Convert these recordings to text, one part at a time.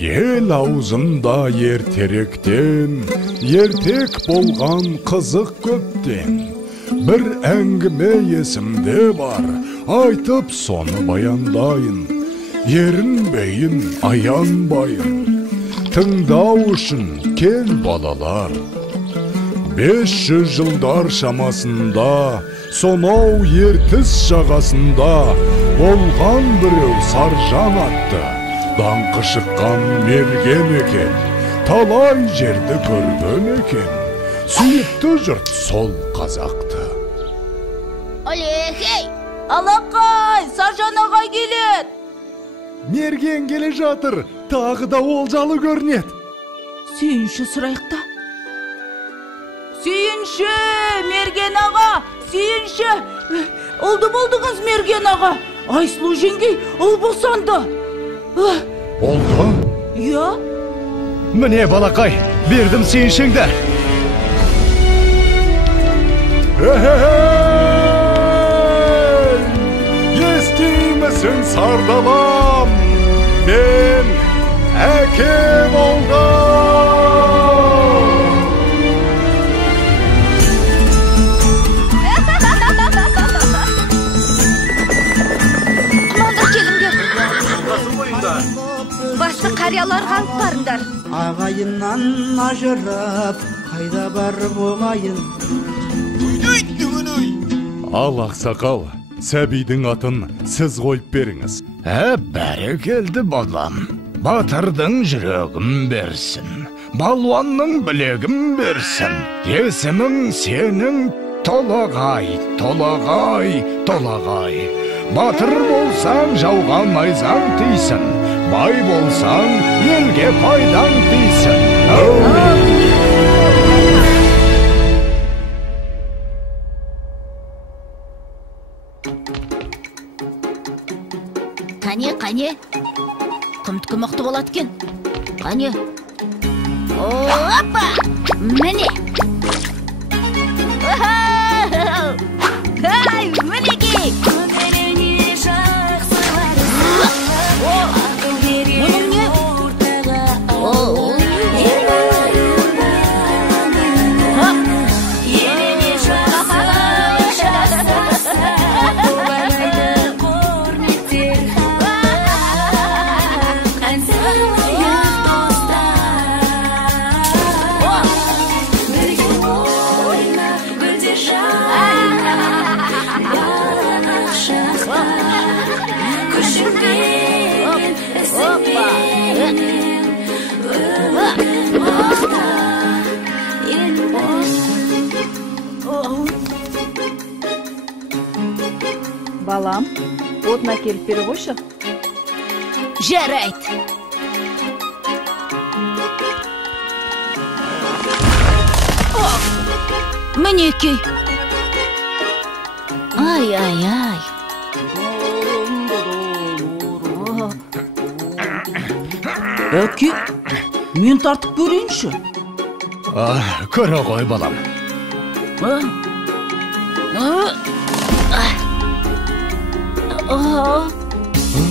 Ел аузында ертеректен, ертек болған қызық көптен. Бір әңгіме есімде бар, айтып соны баяндайын. Ерінбейін, аянбайын, тыңдау үшін кел балалар. 500 жылдар шамасында, сонау ертіс жағасында, болған біреу Саржан атты. Даңқы шыққан мерген екен, талай жерді көрген екен, сүйікті жұрт сол қазақты. Алехей! Алақай! Саржан ағай келет! Мерген келе жатыр, тағы да олжалы көрінет. Сүйінші сұрайықта. Сүйінші! Мерген аға! Сүйінші! Олды болдыңыз, Мерген аға! Айсұлу жеңгей ұл босанды. Олды? Иә? Міне балақай, бердім сүйіншіңді. Естимісің сардалам, мен әке болдым. Басты қарияларға алып барыңдар. Ағайыннан ажырап, қайда барып оңайын. Ал ақсақал, сәбидің атын сіз қойып беріңіз. Бәрекелді балам. Батырдың жүрегін берсін, балуанның білегін берсін. Есімің сенің Толағай, Толағай, Толағай. Батыр болсаң жауға найзаң тисін, бай болсаң елге пайдаң тисін. Қане, құмтқы мықты болады кен. Қане. Опа! Міне! Ай, мінекей! Мұның не? Балам, отына келіп бері қойшы. Жарайды. Мінекей. Ай. Әке, мен тартып көрейінші. Көре ғой балам.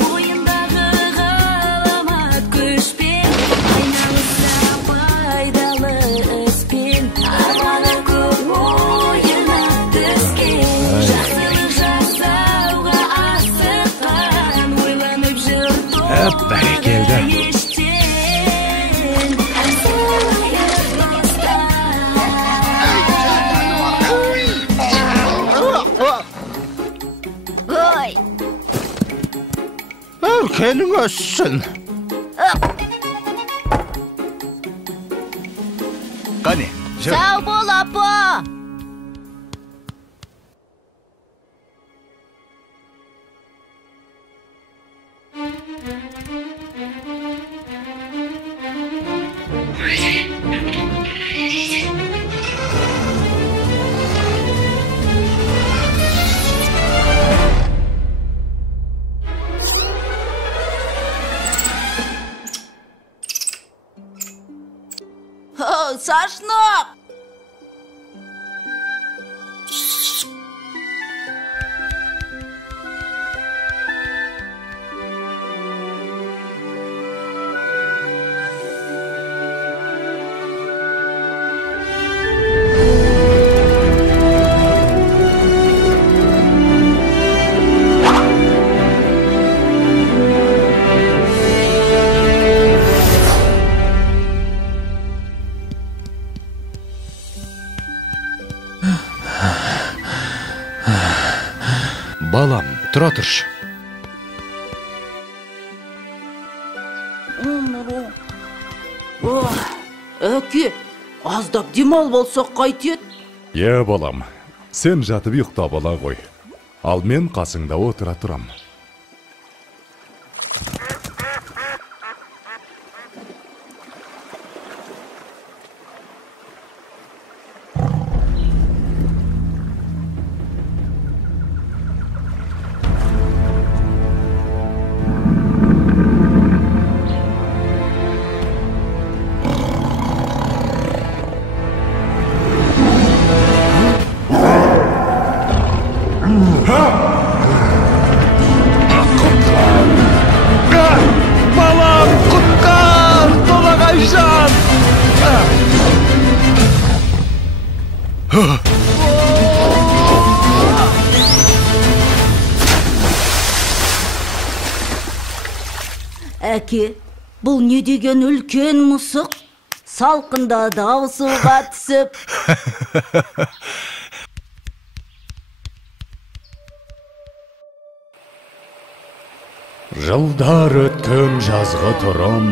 Бойындағы ғаламат күшпен, айналыса пайдалы іспен, арманы көп ойына түскен, жақсылық жасауға асыққан, ойланып жүр Бәрекелді. Өркенің өссін. Қане, жүр. Сау бол, апа. Сашнақ! Балам, тұра тұршы. Әке, аздап демал болсақ қайтет? Балам, сен жатып ұйықтап ала ғой. Ал мен қасыңда отыра тұрам. Балам, құтқар! Толағайжан! Әке, бұл не деген үлкен мұсық? Салқында дауысуға түсіп. Жылдар өткен жазғы тұрым,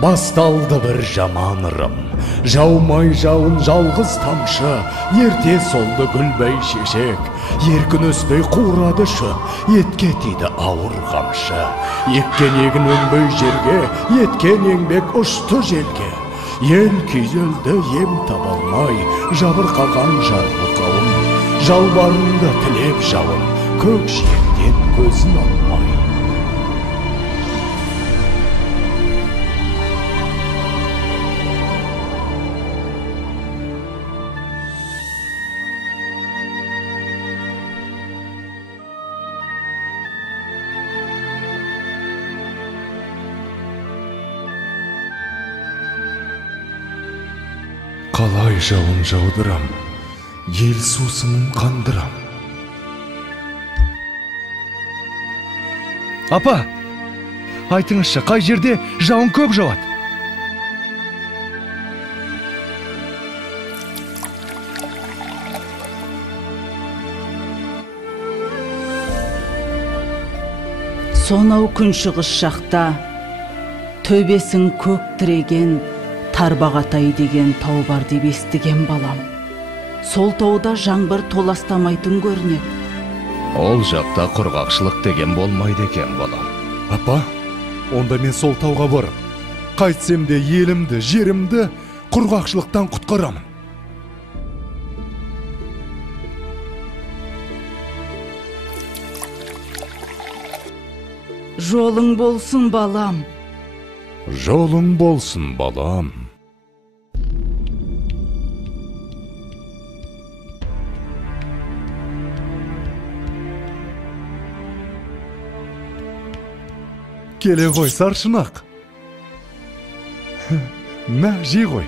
басталды бір жаман ырым. Жаумай жауын жалғыз тамшы, ерте солды гүлбей шешек. Еркін өспей қурады шөп, етке тиді ауыр қамшы. Еккен егін өнбей жерге, еткен еңбек ұшты желге. Ел күйзелді ем табалмай, жабырқаған жарғы қауым. Жалбарынды тілеп жауын, көк жиектен көзін алмай. Қалай жауын жаудырам, ел сусынын қандырам. Апа, айтыңызшы, қай жерде жауын көп жауады? Сонау күншығыс жақта, төбесін көк тіреген Тарбағатай деген тау бар деп естіген балам. Сол тауда жаңбыр толастамайтын көрінеді. Ол жақта құрғақшылық деген болмайды екен, балам. Апа, онда мен сол тауға барып, қайтсем де елімді, жерімді құрғақшылықтан құтқарамын. Жолың болсын, балам. Жолың болсын, балам. Келе ғой, Саршынақ. Мә, жей ғой.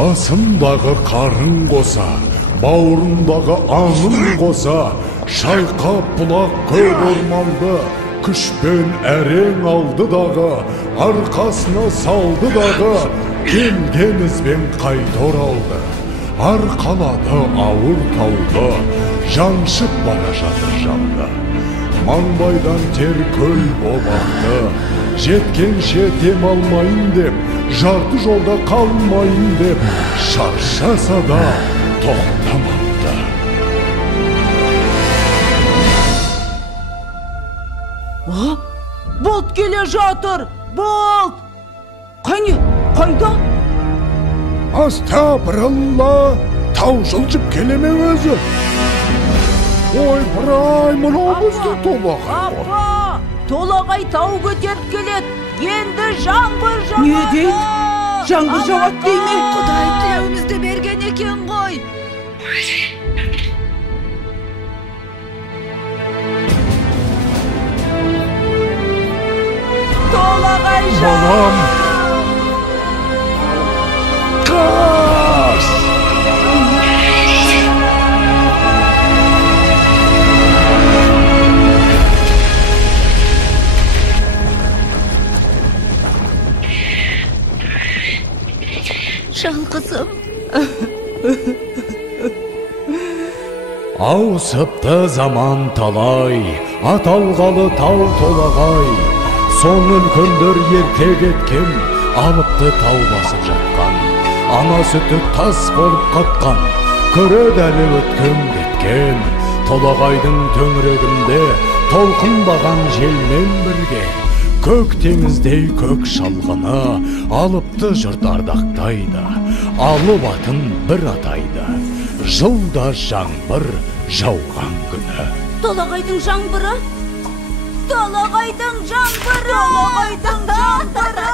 Басындағы қарын қоса, бауырындағы аңын қоса, шайқап бұлақ көп орманды, күшпен әрең алды дағы, арқасына салды дағы, келген ізбен қайта оралды. Арқалады ауыр тауды, жаншып бара жатыр жанды. маңбайдан тер көл болақты. Жеткенше дем алмайын деп, жарты жолда қалмайын деп, шаршаса да тоқтамапты. Болт келе жатыр, болт! Қане, қайда? Астапыралла, тау жылжып келеме өзі. Ой, бұрай, мұнамызды толағай. Апа, толағай тау көтеріп келет. Енді жаңбыр жауады. Не дейді? Жаңбыр жауады дей ме? Құдай тілеуімізді берген екен ғой. Толағай Балам! Қас! Жан қызым. Ауысыпты заман талай, аталғалы тау толағай. Соң үлкендер ерте кеткен, алыпты тау басып жатқан. Ана сүті тас болып қатқан, көреді өткен кеткен. Толағайдың төңірегінде толқынбаған желмен бірге, көк теңіздей көк шалғыны алыпты жұрт ардақтайды. Алып атын бір атайды, жылда жаңбыр жауған күні. Толағайдың жаңбыры? Толағайдың жаңбыры! Толағайдың жаңбыры!